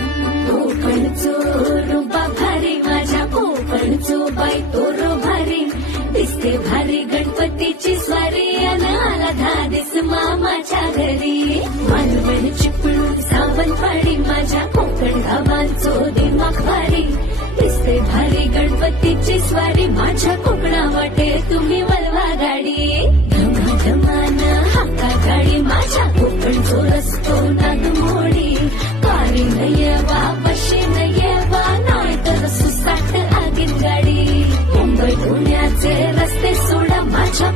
कोकणचो रुबा भारी माझ्या कोकणचो बाई तो रो भारी दिसते भारी गणपतीची स्वारी अन आला धादिस मामाच्या घरी मालवण चिपळूण सावंतवाडी माझ्या कोकण गावांचो दिमाग भारी दिसते भारी गणपतीची स्वारी माझ्या कोकणा वाटे तुम्ही वलवा गाडी धमाधमान हाका गाडी माझ्या कोकणचो रस्तो नागमोडी कारी नयवा बशी नयवा नाही तर सुसाट आगीन गाडी मुंबई पुण्याचे रस्ते सोडा माझ्या